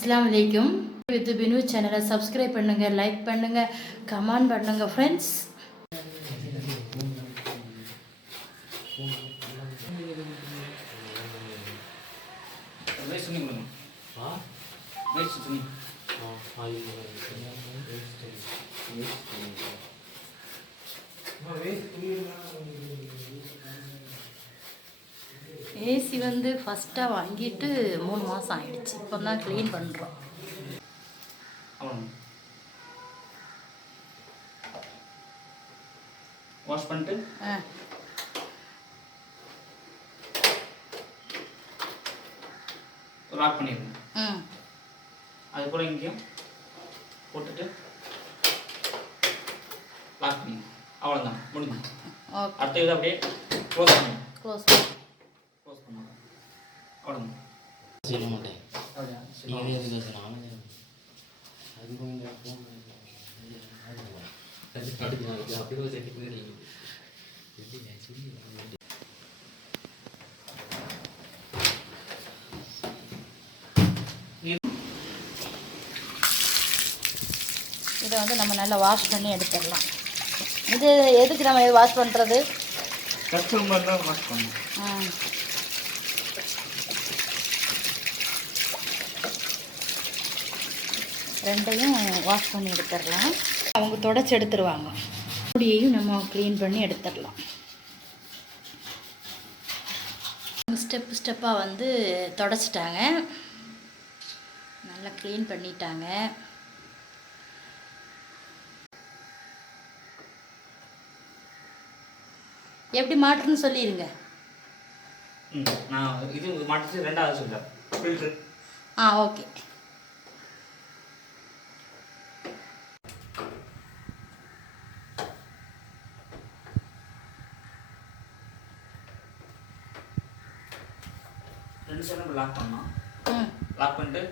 அஸ்ஸலாமுஅலைக்கும். With Binu சேனலை subscribe பண்ணுங்க, like பண்ணுங்க, கமெண்ட் பண்ணுங்க ஃப்ரெண்ட்ஸ். ஏசி வந்து ஃபஸ்ட்டாக வாங்கிட்டு 3 மாதம் ஆகிடுச்சு. இப்போ தான் க்ளீன் பண்ணுறோம். வாஷ் பண்ணிட்டு லாக் பண்ணிடுங்க. அது கூட இங்கேயும் போட்டுட்டு லாக் பண்ணிடுங்க. அவ்வளோதான், முடிஞ்சு. அடுத்த இது அப்படியே க்ளோஸ் பண்ணுங்க. க்ளோஸ் பண்ணுங்க. அவ்வளோதான். செய்ய மாட்டேன். அப்படியா? இதை வந்து நம்ம நல்லா வாஷ் பண்ணி எடுத்துடலாம். இது எதுக்கு நம்ம இது வாஷ் பண்ணுறது? கஸ்டமர் தான் வாஷ் பண்ணணும். ரெண்டையும் வாஷ் பண்ணி எடுத்துடலாம். அவங்க தொடச்சி எடுத்துருவாங்க. மூடியையும் நம்ம க்ளீன் பண்ணி எடுத்துடலாம். ஸ்டெப்பாக வந்து தொடச்சிட்டாங்க, நல்லா க்ளீன் பண்ணிட்டாங்க. எப்படி மாட்டுன்னு சொல்லிடுங்க. நான் இது மாட்டிச்சு ரெண்டாவது சொல்கிறேன். ஃபில்ட்ரு. ஓகே. ரெண்டு சைடும் லாக் பண்ணோம். லாக் பண்ணிட்டு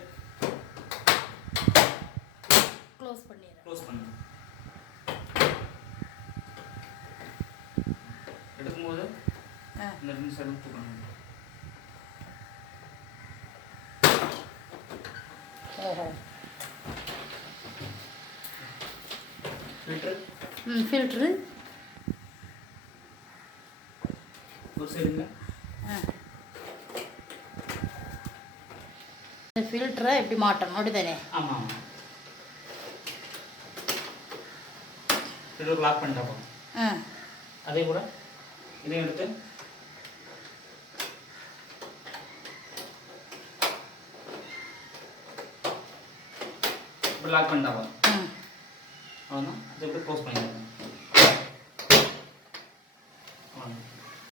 க்ளோஸ் பண்ணிடுறேன். க்ளோஸ் பண்ணுங்க. எடுக்கும்போது இந்த ரெண்டு சைடும் தூக்கணும். ஃபில்ட்ரு. ஃபில்ட்ரு ஒரு சைடுங்க. ஃபில்டரை எப்படி மாட்டணும் அப்படி தானே? ஆமாம் ஆமாம். ஃபில்டர் லாக் பண்ணிட்டா அதே கூட இதையும் எடுத்து இப்படி லாக் பண்ணிட்டா அவ்வளோதான். இது எப்படி க்ளோஸ் பண்ணிடுங்க. அவ்வளோதான்.